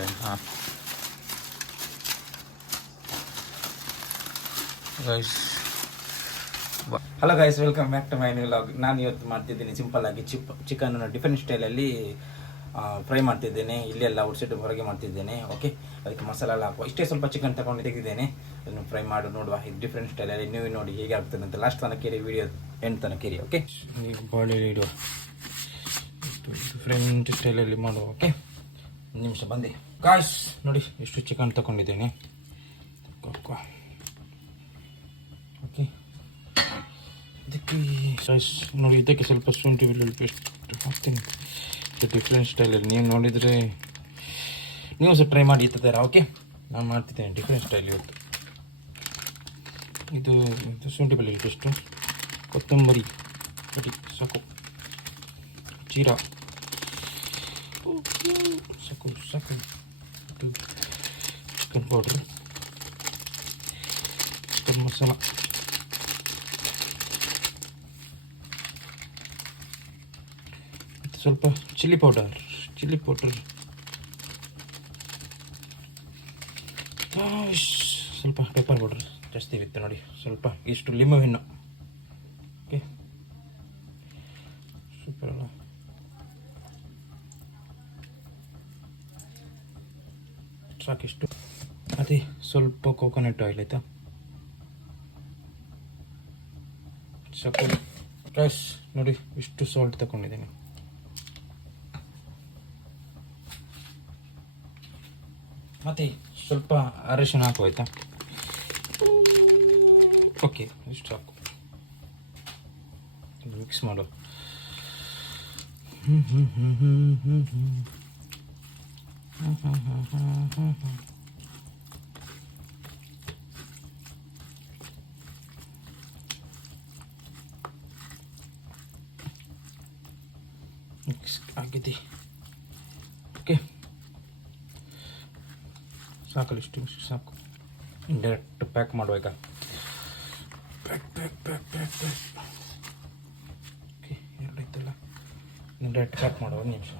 ಒಳ್ಳೆ ಹಾಂ guys. Hello guys, welcome back to my new vlog. ನಾನು ಇವತ್ತು ಮಾಡ್ತಿದ್ದೀನಿ ಸಿಂಪಲ್ಲಾಗಿ ಚಿಕನ್ ಡಿಫ್ರೆಂಟ್ ಸ್ಟೈಲಲ್ಲಿ ಫ್ರೈ ಮಾಡ್ತಿದ್ದೇನೆ. ಇಲ್ಲೆಲ್ಲ ಔಟ್ಸೈಡ್ ಹೊರಗೆ ಮಾಡ್ತಿದ್ದೇನೆ. ಓಕೆ, ಅದಕ್ಕೆ ಮಸಾಲ ಎಲ್ಲ ಹಾಕುವ. ಇಷ್ಟೇ ಸ್ವಲ್ಪ ಚಿಕನ್ ತಗೊಂಡು ತೆಗೆದಿದ್ದೇನೆ. ಅದನ್ನು ಫ್ರೈ ಮಾಡಿ ನೋಡುವ ಇದು ಡಿಫ್ರೆಂಟ್ ಸ್ಟೈಲಲ್ಲಿ. ನೀವು ನೋಡಿ ಹೇಗೆ ಆಗ್ತದೆ ಅಂತ ಲಾಸ್ಟ್ ತನಕ ಕೇರಿ, ವಿಡಿಯೋ ಎಂಡ್ ತನಕ ಕೇರಿ. ಓಕೆ, ಬಾಡಿ ಇಡುವ ಡಿಫ್ರೆಂಟ್ ಸ್ಟೈಲಲ್ಲಿ ಮಾಡುವ. ಓಕೆ, ಒಂದು ನಿಮಿಷ ಬಂದೆ ಗಾಯ್ಸ್. ನೋಡಿ ಎಷ್ಟು ಚಿಕನ್ ತಗೊಂಡಿದ್ದೇನೆ. ಓಕೆ, ಇದಕ್ಕೆ ಸೈಜ್ ನೋಡಿ. ಇದಕ್ಕೆ ಸ್ವಲ್ಪ ಶುಂಠಿ ಬೆಳ್ಳುಳ್ಳಿ ಪೇಸ್ಟ್ ಹಾಕ್ತೀನಿ ಡಿಫ್ರೆಂಟ್ ಸ್ಟೈಲಲ್ಲಿ. ನೀವು ನೋಡಿದರೆ ನೀವು ಸಹ ಟ್ರೈ ಮಾಡಿ ಈ ಥರ. ಓಕೆ, ನಾನು ಮಾಡ್ತಿದ್ದೇನೆ ಡಿಫ್ರೆಂಟ್ ಸ್ಟೈಲ್ ಇವತ್ತು. ಇದು ಶುಂಠಿ ಬೆಳ್ಳುಳ್ಳಿ ಪೇಸ್ಟು, ಕೊತ್ತಂಬರಿ ಕಡಿ ಸಾಕು, ಜೀರಾ ಸಾಕು ಸಾಕು, ಚಿಕನ್ ಪೌಡ್ರ್, ಚಿಕನ್ ಮಸಾಲ, ಸ್ವಲ್ಪ ಚಿಲ್ಲಿ ಪೌಡರ್, ಸ್ವಲ್ಪ ಪೆಪ್ಪರ್ ಪೌಡರ್ ಜಾಸ್ತಿ ಇರುತ್ತೆ ನೋಡಿ. ಸ್ವಲ್ಪ ಇಷ್ಟು ಲಿಂಬೆ ಹಣ್ಣು. ಓಕೆ, ಸೂಪರ್ ಅಲ್ಲ. ಸಾಕಿಷ್ಟು. ಅದೇ ಸ್ವಲ್ಪ ಕೋಕೋನಟ್ ಆಯಿಲ್ ಆಯಿತಾ ಸಾಕು. ರೈಸ್ ನೋಡಿ, ಇಷ್ಟು ಸಾಲ್ಟ್ ತಗೊಂಡಿದ್ದೀನಿ. ಮತ್ತು ಸ್ವಲ್ಪ ಅರಿಶಿನ ಹಾಕು ಆಯಿತಾ. ಓಕೆ, ಇಷ್ಟು ಸಾಕು. ಮಿಕ್ಸ್ ಮಾಡು. ಮಿಕ್ಸ್ ಆಗಿದೆ. ಓಕೆ, ಸಾಕಲ್ಲ, ಇಷ್ಟು ಸಾಕು. ಡೈರೆಕ್ಟ್ ಪ್ಯಾಕ್ ಮಾಡುವ ಈಗ. ಪ್ಯಾಕ್. ಓಕೆ, ಎರಡೈತಲ್ಲ, ಡೈರೆಕ್ಟ್ ಪ್ಯಾಕ್ ಮಾಡುವ. ಒಂದು ನಿಮಿಷ,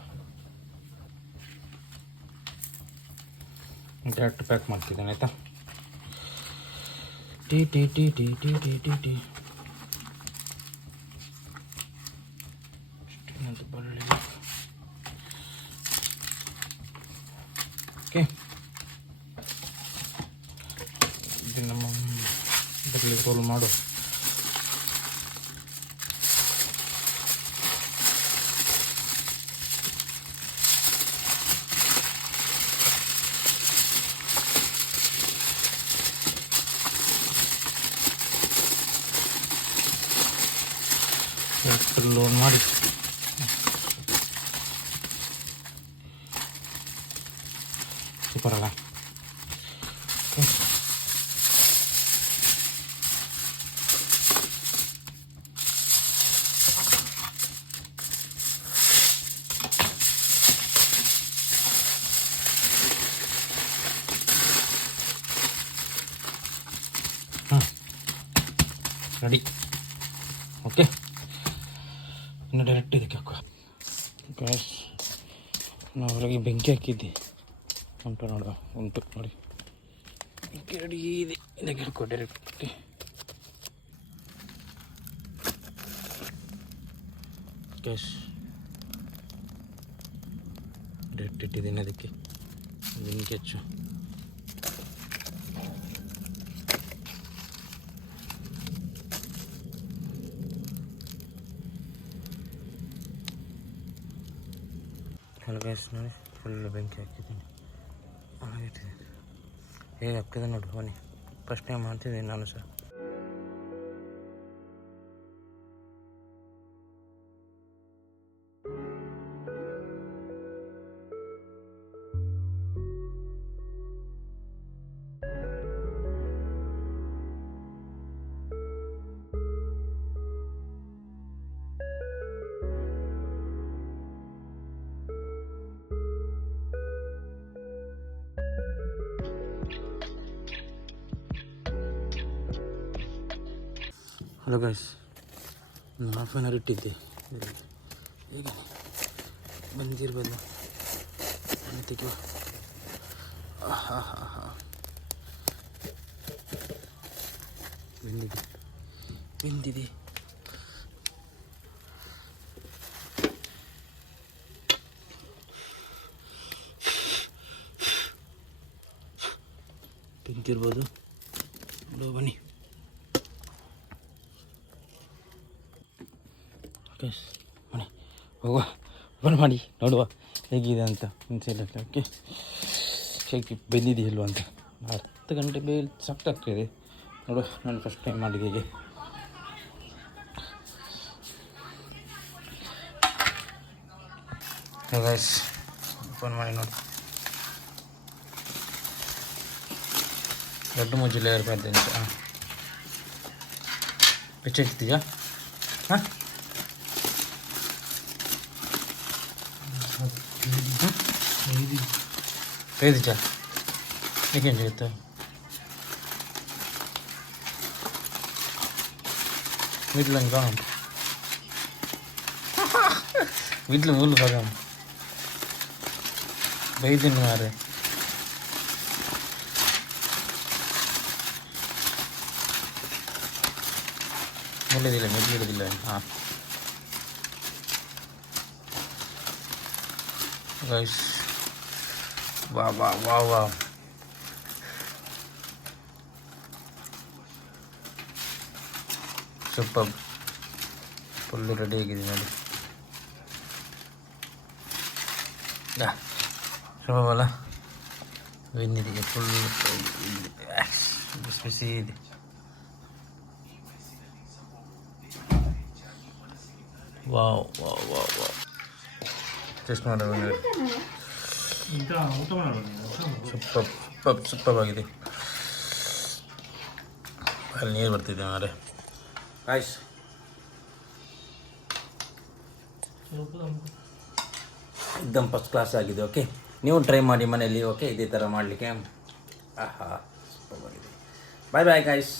ಡೈರೆಕ್ಟ್ ಪ್ಯಾಕ್ ಮಾಡ್ತಿದ್ದೇನೆ ಆಯಿತಾ. ಟೀ ಬಳ್ಳಿ. ಓಕೆ, ನಮ್ಮ ಇದರಲ್ಲಿ ರೋಲ್ ಮಾಡು. ಲೋನ್ ಮಾಡಿ ಸೂಪರ್ ಅಲ್ಲ. ರೆಡಿ. ಓಕೆ, ಇನ್ನು ಡೈರೆಕ್ಟ್ ಇದಕ್ಕೆ ಹಾಕುವ. ಗ್ಯಾಸ್ ನಾವು ಹೊರಗೆ ಬೆಂಕಿ ಹಾಕಿದ್ದೆ ನೋಡುವ. ಉಂಟು ನೋಡಿ, ಬೆಂಕಿ ರೆಡಿ ಇದೆ. ಇದಕ್ಕೆ ಹಾಕುವ ಡೈರೆಕ್ಟ್. ಓಕೆ, ಗ್ಯಾಸ್ ಡೈರೆಕ್ಟ್ ಇಟ್ಟಿದ್ದೀನಿ. ಅದಕ್ಕೆ ಬೆಂಕಿ ಹಚ್ಚು. ಗ್ಯಾಸ್ ನೋಡಿ, ಫುಲ್ ಬೆಂಕಿ ಹಾಕಿದ್ದೀನಿ. ಹಾಗಿಟ್ಟಿದ್ದೀನಿ. ಹೇಗೆ ಹಾಕ್ತಿದೆ ನೋಡಿ. ಬನ್ನಿ, ಫಸ್ಟ್ ಟೈಮ್ ಮಾಡ್ತಿದ್ದೀನಿ ನಾನು ಸಹ. ಹಲೋ ಗೈಸ್, ಒಂದು ಹಾಫ್ ಆನ್ ಅವರ್ ಇಟ್ಟಿದ್ದೆ. ಈಗ ಬಂದಿರ್ಬೋದು ತೆಗೆಯುವ. ಬೆಂದಿದೆ ಬೆಂದಿದೆ. ಬೆಂತಿರ್ಬೋದು. ಬನ್ನಿ ಮನೆ ಹೋಗುವ, ಓಪನ್ ಮಾಡಿ ನೋಡುವ ಹೇಗಿದೆ ಅಂತ ಇನ್ಸೈಡ್. ಓಕೆ, ಹೇಗೆ ಬೆಂದಿದೆಯಲ್ವ ಅಂತ. 10 ಗಂಟೆ ಬೇಲ್ ಸಾಕಾಗ್ತದೆ ನೋಡುವ. ನಾನು ಫಸ್ಟ್ ಟೈಮ್ ಮಾಡಿದೆ ಹೀಗೆ. ಗೈಸ್ ಓಪನ್ ಮಾಡಿ ನೋಡಿ. ದೊಡ್ಡ ಮುಜ್ಜು ಲೇಯರ್ ಬರ್ತೀನಿ. ಹಾಂ, ಬೆಚ್ಚಿಡ್ತೀಯಾ? ಹಾಂ, వేదిచా నీకేం చేస్తావు? వీటిలో ఇంకా వీటిలో ఊళ్ళు పదాం బయట మారే. ಮೆಲ್ಲದಿಲ್ಲ ಮೆಲ್ಲಿಡಿದಿಲ್ಲ. ಹಾಂ ಗೈಸ್, ವಾ ವಾ ವಾ ವಾ, ಸೂಪರ್. ಫುಲ್ಲು ರೆಡಿ ಆಗಿದೆ ನೋಡಿ. ಸೂಪರ್ ಅಲ್ಲ? ಬೆಂದಿದೆ ಫುಲ್ ಬಿಸಿ ಬಿಸಿ ಇದೆ. Wow wow wow wow, taste ಮಾಡೋದು ನೋಡಿ. ಸೂಪರ್ ಸೂಪರ್ ಸೂಪರ್ ಆಗಿದೆ. ಅಲ್ಲಿ ನೀರು ಬರ್ತಿದೆ ಮಾರೆ. ಆಯ್ಸ್ एकदम ಫಸ್ಟ್ ಕ್ಲಾಸ್ ಆಗಿದೆ. ಓಕೆ, ನೀವು ಟ್ರೈ ಮಾಡಿ ಮನೆಯಲ್ಲಿ. ಓಕೆ, ಇದೇ ಥರ ಮಾಡಲಿಕ್ಕೆ. ಆಹಾ, ಸೂಪರ್ ಆಗಿದೆ. ಬಾಯ್ ಬಾಯ್ ಗಾಯ್ಸ್.